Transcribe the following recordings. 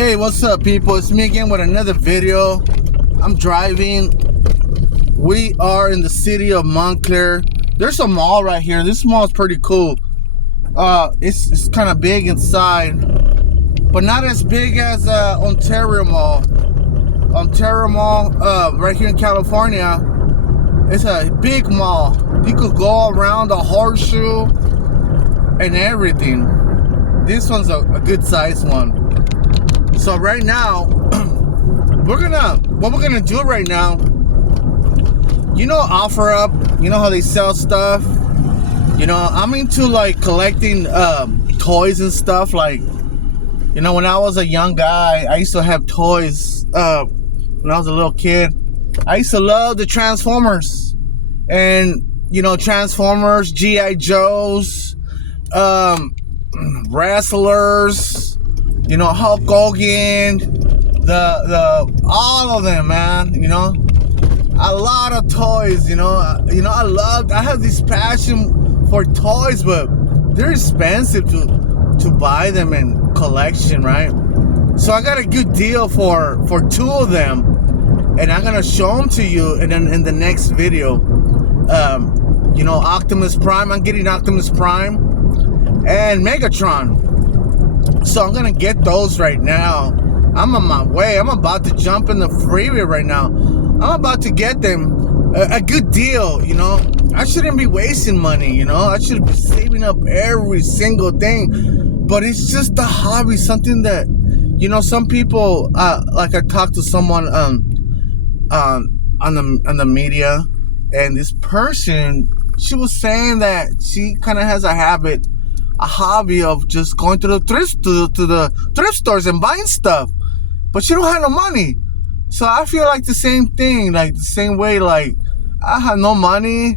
Hey, what's up, people? It's me again with another video. I'm driving. We are in the city of Montclair. There's a mall right here. This mall is pretty cool. It's kind of big inside, but not as big as Ontario Mall. Ontario Mall, right here in California, it's a big mall. You could go around the horseshoe and everything. This one's a good sized one. So right now, what we're gonna do right now, you know, OfferUp, you know how they sell stuff. You know, I'm into like collecting toys and stuff. Like, you know, when I was a young guy, I used to have toys. When I was a little kid, I used to love the Transformers, and you know, Transformers, GI Joes, wrestlers. You know, Hulk Hogan, the all of them, man. You know, a lot of toys. You know, I have this passion for toys, but they're expensive to buy them in collection, right? So I got a good deal for two of them, and I'm gonna show them to you, and then in the next video, you know, Optimus Prime. I'm getting Optimus Prime and Megatron. So I'm gonna get those right now. I'm on my way. I'm about to jump in the freeway right now. I'm about to get them a good deal. You know, I shouldn't be wasting money. You know, I should be saving up every single thing. But it's just a hobby, something that, you know, some people like I talked to someone on the media, and this person, she was saying that she kind of has a hobby of just going to the thrift stores and buying stuff, but she don't have no money. So I feel like the same thing, like the same way, like I have no money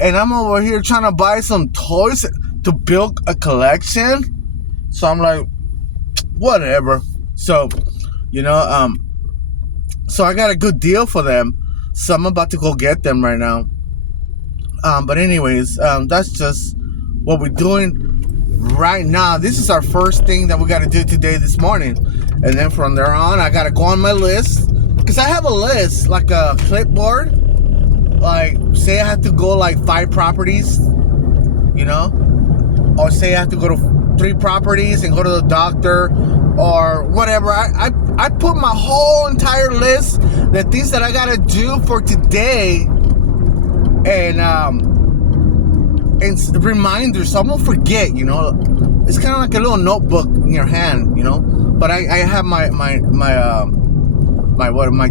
and I'm over here trying to buy some toys to build a collection. So I'm like, whatever. So, you know, so I got a good deal for them, so I'm about to go get them right now. But anyways, that's just what we're doing right now. This is our first thing that we got to do today, this morning, and then from there on I got to go on my list, because I have a list, like a clipboard. Like, say I have to go like 5 properties, you know, or say I have to go to 3 properties and go to the doctor or whatever. I put my whole entire list, the things that I got to do for today, and reminders, so I won't forget. You know, it's kind of like a little notebook in your hand, you know. But I have my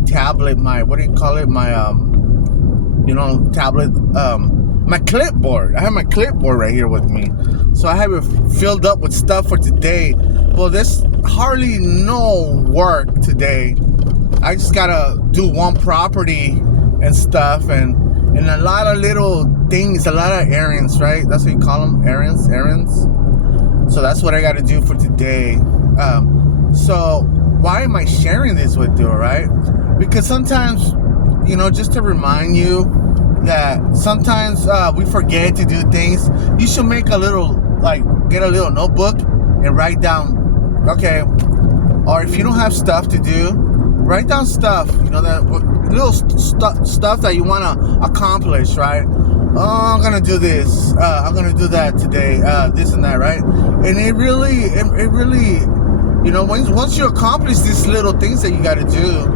tablet, what do you call it, you know, tablet, my clipboard. I have my clipboard right here with me, so I have it filled up with stuff for today. Well, there's hardly no work today. I just gotta do one property and stuff, and a lot of little things, a lot of errands, right? That's what you call them, errands. So that's what I got to do for today. So why am I sharing this with you, right? Because sometimes, you know, just to remind you that sometimes we forget to do things. You should make a little, like, get a little notebook and write down, okay, or if you don't have stuff to do, write down stuff, you know, that little stuff that you want to accomplish, right? Oh, I'm gonna do this, I'm gonna do that today, this and that, right? And it really, you know, once you accomplish these little things that you got to do,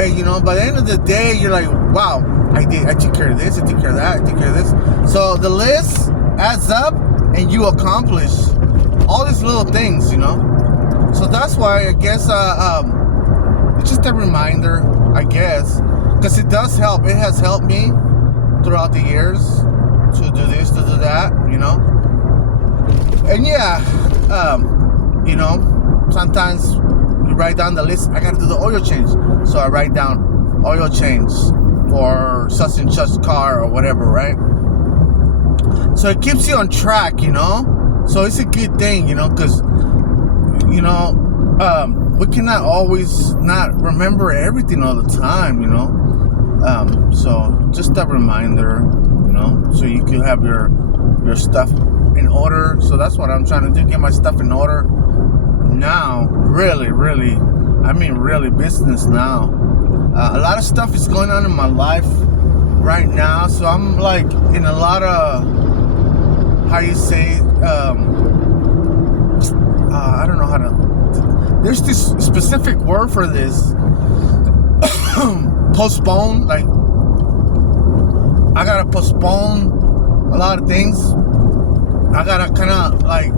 and you know, by the end of the day, you're like, wow, I took care of this, I took care of that, I took care of this. So the list adds up, and you accomplish all these little things, you know. So that's why I guess it's just a reminder, I guess, because it does help. It has helped me throughout the years to do this, to do that, you know. And yeah, you know, sometimes you write down the list. I gotta do the oil change, so I write down oil change for such and such car or whatever, right? So it keeps you on track, you know. So it's a good thing, you know, because, you know, we cannot always not remember everything all the time, you know. So just a reminder, you know, so you can have your stuff in order. So that's what I'm trying to do, get my stuff in order now, really, I mean really business now. A lot of stuff is going on in my life right now, so I'm like in a lot of, how you say, I don't know how to, there's this specific word for this. Postpone, like I gotta postpone a lot of things. I gotta kind of like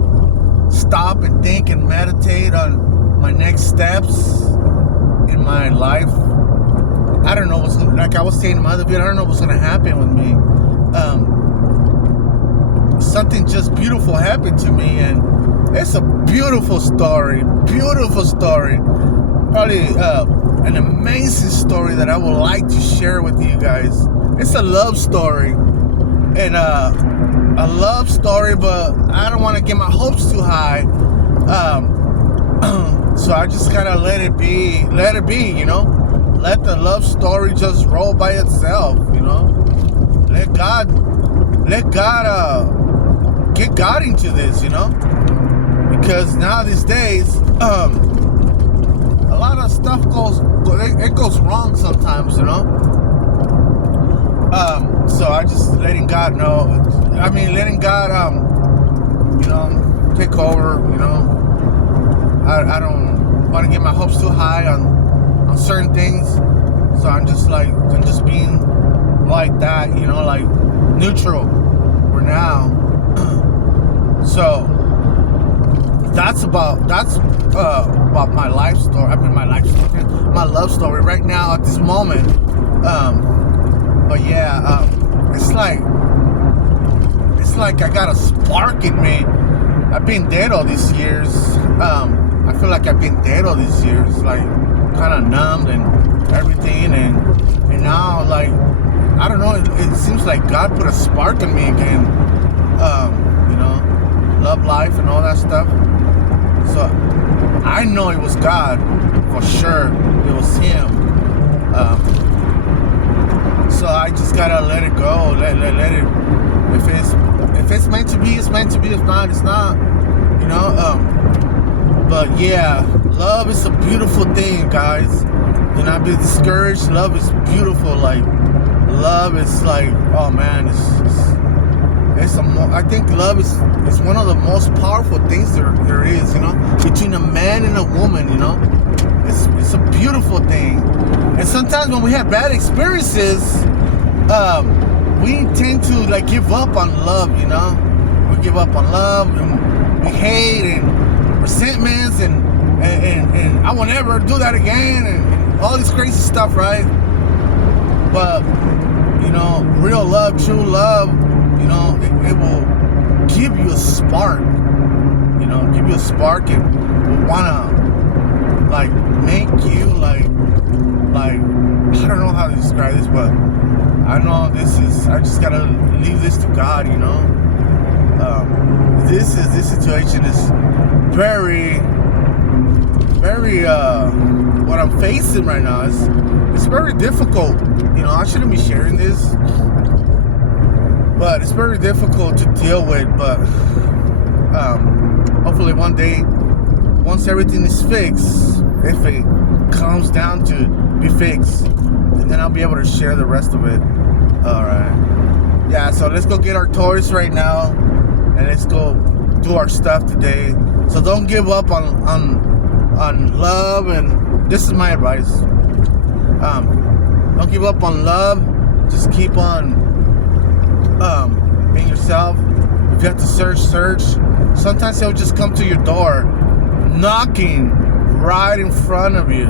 stop and think and meditate on my next steps in my life. I don't know what's gonna, like I was saying in my other video, I don't know what's gonna happen with me. Something just beautiful happened to me, and it's a beautiful story. Probably an amazing story that I would like to share with you guys. It's a love story, and a love story, but I don't want to get my hopes too high. So I just gotta let it be, you know. Let the love story just roll by itself, you know. Let God get God into this, you know. Because now these days, a lot of stuff goes wrong sometimes, you know. So I just letting God know. I mean, letting God, you know, take over. You know, I don't want to get my hopes too high on certain things. So I'm just being like that, you know, like neutral for now. So that's about my life story. I mean, my love story right now at this moment. But yeah, it's like I got a spark in me. I've been dead all these years. I feel like I've been dead all these years, like kind of numbed and everything, and now, like, I don't know. It seems like God put a spark in me again. You know, love life and all that stuff. So I know it was God for sure. It was Him. So I just gotta let it go. Let it. If it's meant to be, it's meant to be. If not, it's not. You know. But yeah, love is a beautiful thing, guys. Do not be discouraged. Love is beautiful. Like, love is like, oh man, I think love is one of the most powerful things there is, you know, between a man and a woman, you know. It's a beautiful thing. And sometimes when we have bad experiences, we tend to like give up on love, you know. We give up on love, and we hate and resentments and I will never do that again, and all this crazy stuff, right? But you know, real love, true love, you know, it will give you a spark, you know, give you a spark, and will wanna like make you like I don't know how to describe this, but I know I just gotta leave this to God, you know. This situation is very what I'm facing right now it's very difficult. You know, I shouldn't be sharing this, but it's very difficult to deal with. But hopefully one day, once everything is fixed, if it comes down to be fixed, and then I'll be able to share the rest of it. Alright. Yeah, so let's go get our toys right now, and let's go do our stuff today. So don't give up on love, and this is my advice. Don't give up on love. Just keep on being yourself. If you have to search. Sometimes he'll just come to your door, knocking right in front of you,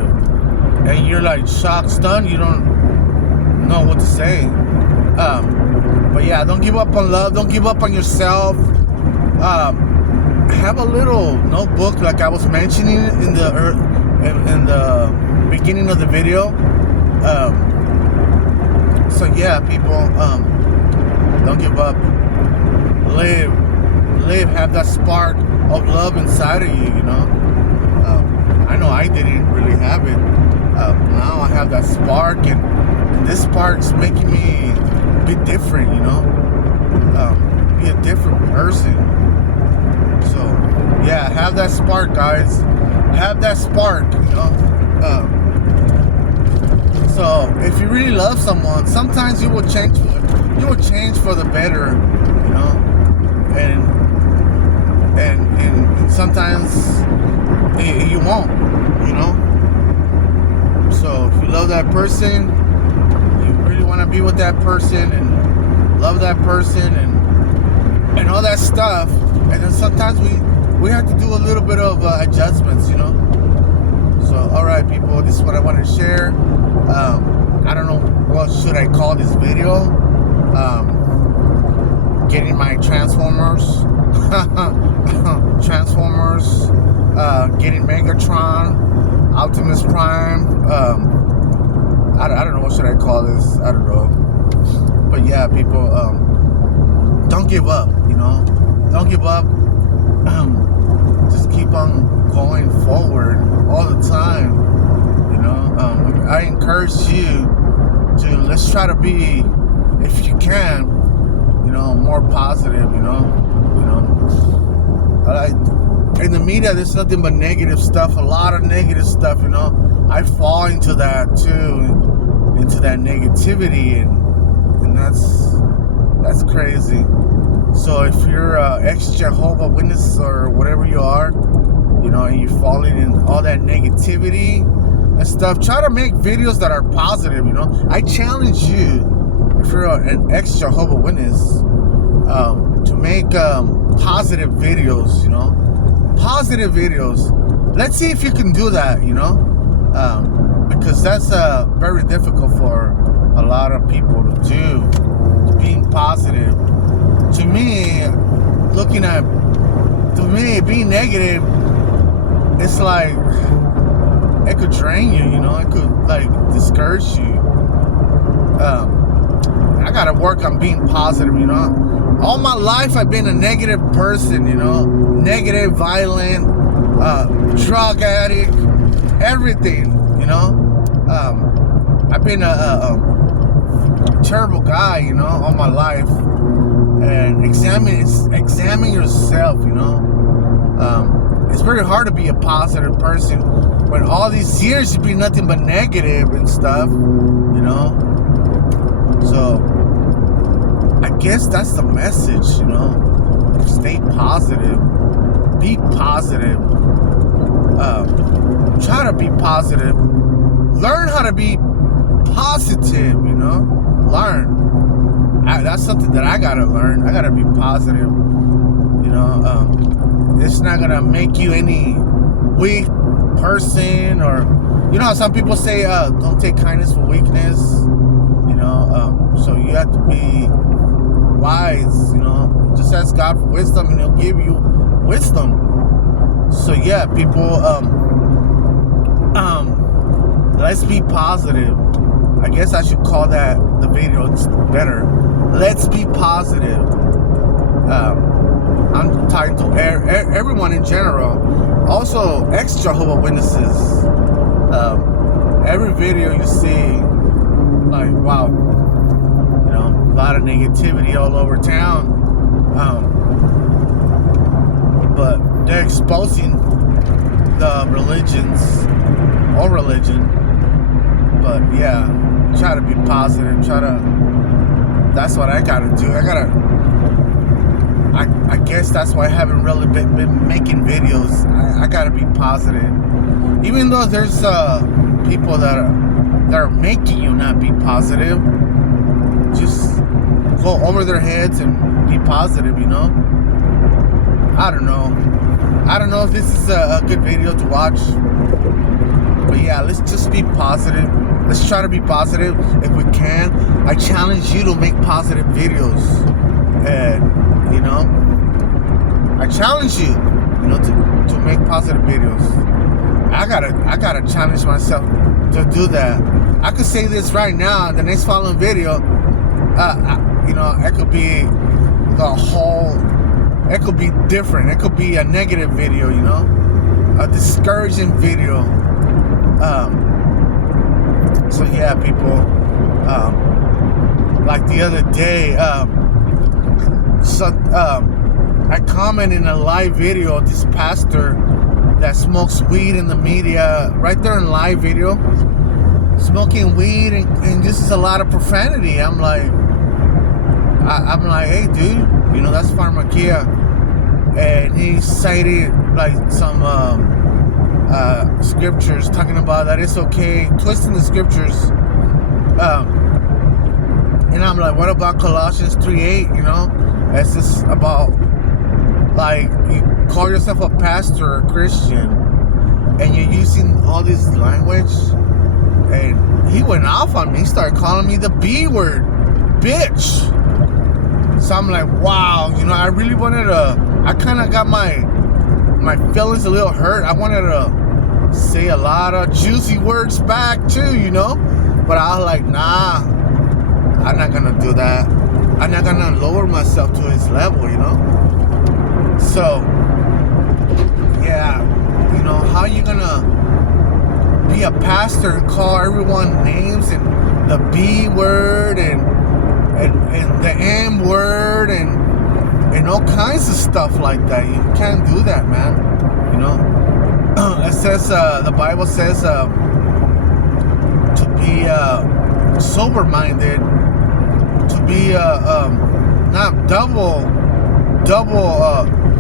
and you're like shocked, stunned. You don't know what to say. But yeah, don't give up on love. Don't give up on yourself. Have a little notebook, like I was mentioning in the beginning of the video. So yeah, people, don't give up. Live. Have that spark of love inside of you. You know. I know I didn't really have it. Now I have that spark, and this spark's making me be different. You know. Be a different person. So yeah, have that spark, guys. have that spark, so if you really love someone, sometimes you will change for the better, and sometimes you won't, So if you love that person, you really want to be with that person and love that person and all that stuff, and then sometimes we have to do a little bit of adjustments, So alright people, this is what I wanted to share. I don't know what should I call this video. Getting my Transformers, getting Megatron, Optimus Prime. I don't know what should I call this. I don't know. But yeah, people, don't give up. Don't give up. Just keep on going forward all the time. I encourage you to let's try to be, if you can, more positive. In the media, there's nothing but negative stuff. A lot of negative stuff. I fall into that too, into that negativity, and that's crazy. So if you're ex-Jehovah's Witness or whatever you are, and you're falling in all that negativity and stuff, try to make videos that are positive. I challenge you, if you're an ex-Jehovah's Witness, to make positive videos. Positive videos. Let's see if you can do that. Because that's very difficult for a lot of people to do. Being positive. To me, being negative, it's like it could drain you, it could discourage you. I gotta work on being positive, All my life I've been a negative person, negative, violent, drug addict, everything, I've been a terrible guy, all my life. And examine yourself, it's very hard to be a positive person when all these years you've been nothing but negative and stuff, So I guess that's the message, Stay positive, be positive, try to be positive, learn how to be positive, learn. That's something that I gotta learn. I gotta be positive. It's not gonna make you any weak person, or some people say don't take kindness for weakness. So you have to be wise. Just ask God for wisdom, and He'll give you wisdom. So yeah, people. Let's be positive. I guess I should call that the video better. Let's be positive. I'm talking to everyone in general. Also, ex-Jehovah's Witnesses. Every video you see, like, wow, a lot of negativity all over town. But they're exposing the religions, or religion. But yeah, try to be positive. That's what I gotta do. I guess that's why I haven't really been making videos. I gotta be positive. Even though there's people that are making you not be positive, just go over their heads and be positive, I don't know if this is a good video to watch. But yeah, let's just be positive. Let's try to be positive if we can. I challenge you to make positive videos. And, I challenge you, to make positive videos. I gotta challenge myself to do that. I could say this right now, the next following video, it could be it could be different. It could be a negative video, a discouraging video. So yeah, people, like the other day, I commented in a live video, this pastor that smokes weed in the media, right there in live video, smoking weed and this is a lot of profanity. I'm like, hey dude, you know, that's pharmakia. And he cited like some scriptures talking about that it's okay, twisting the scriptures. And I'm like, what about Colossians 3:8? You know, that's just about, like, you call yourself a pastor or a Christian and you're using all this language. And he went off on me. He started calling me the B word, bitch. So I'm like, wow, you know, I really wanted to, I kind of got my feelings a little hurt. I wanted to say a lot of juicy words back too, you know, but I was like, nah, I'm not gonna do that. I'm not gonna lower myself to his level, you know. So yeah, you know, how you gonna be a pastor and call everyone names and the B word and the M word and all kinds of stuff like that? You can't do that, man. You know, it says the Bible says to be sober-minded, to be not double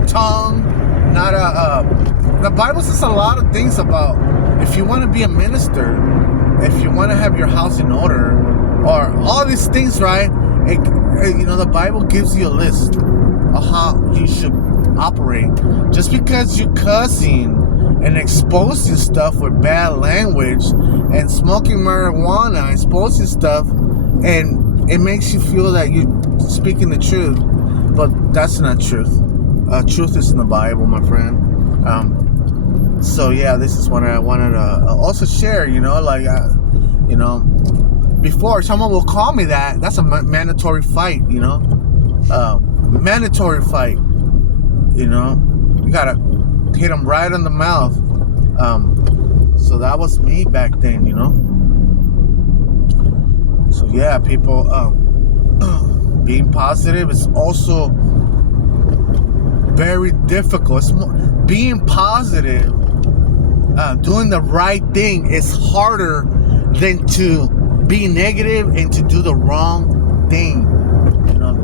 tongue, not the Bible says a lot of things about if you want to be a minister, if you want to have your house in order, or all these things, right? You know, the Bible gives you a list of how you should operate. Just because you're cussing and exposing stuff with bad language and smoking marijuana, exposing stuff, and it makes you feel that you're speaking the truth, but that's not truth. Truth is in the Bible, my friend. So yeah, this is what I wanted to also share. You know, like you know, before someone will call me that, that's a mandatory fight. You know, mandatory fight. You know, you gotta hit them right in the mouth. So that was me back then. You know. So yeah, people, being positive is also very difficult. Being positive, doing the right thing is harder than to be negative and to do the wrong thing. You know,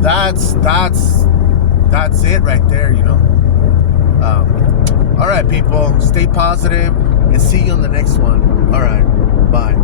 that's it right there. You know. All right, people, stay positive and see you on the next one. All right, bye.